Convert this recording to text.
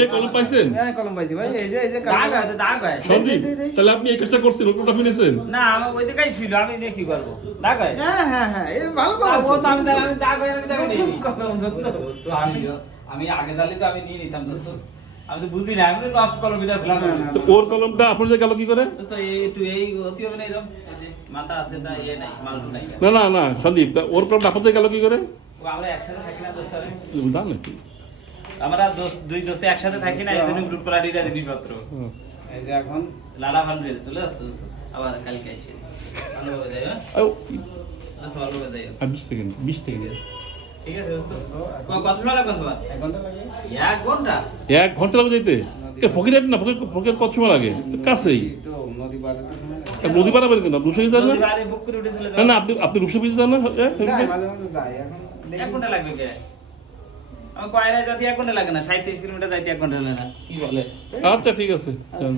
এই কলম পাইছেন? হ্যাঁ কলম পাইছি ভাই। এই যে দাগ হয়। সন্দীপ, তাহলে আপনি এই কাজটা করছেন, ওটা আপনি নিয়েছেন? না আমার ওই দিকেই ছিল, আমি নিয়ে কি করবো? দাগ হয়। হ্যাঁ এই ভালো কলম। ও তো আমি দাগ হয়, আমি দাগ নিই। কলম দোস্ত। তো আমি আগে দালি তো আমি নিয়ে নিতাম দোস্ত। আমি তো বুঝি না, আমি তো নষ্ট কলম ভিতরে ফেলা করি। তো ওর কলমটা আপনার যে গেল কি করে? তো এই অতি হবে না এরকম, এই যে মাথা আছে তা ইয়ে নাই, মালু নাই। না সন্দীপ, তা ওর কলমটা আপনার গেল কি করে? ও আমরা একসাথে থাকি না দোস্ত, জান নাকি? আমরা দুই দোস্ত একসাথে থাকি না, এই জন্য গ্রুপ করা দিয়ে দেয় জিনিসপত্র। এই যে এখন লালা ভান বেজে চলে আসছে দোস্ত। আবার কালকে এসে ভালো হবে যাই, হ্যাঁ ভালো হবে যাই। আর 20 সেকেন্ড। ঠিক আছে দোস্ত, কত সময় লাগবে তোমার? 1 ঘন্টা লাগে। 1 ঘন্টা? 1 ঘন্টা লাগবে যাইতে? ফকিরহাট না, ফকির কত সময় লাগে? তো কাছেই। তো নদী পাড়ে তো সময় লাগে। তা নদী পারাবেন কেন? রূপসারি যান না? গাড়ি বুক করে উঠে চলে না যাও। না, আপনি রূপসারি যান না? যাই মাঝে মাঝে যাই এখন। 1 ঘন্টা লাগবে কে? আমার কয়রা যদি 1 ঘন্টা লাগে না, 37 কিলোমিটার যাইতে 1 ঘন্টা লাগে না। কি বলে? আচ্ছা ঠিক আছে, যান।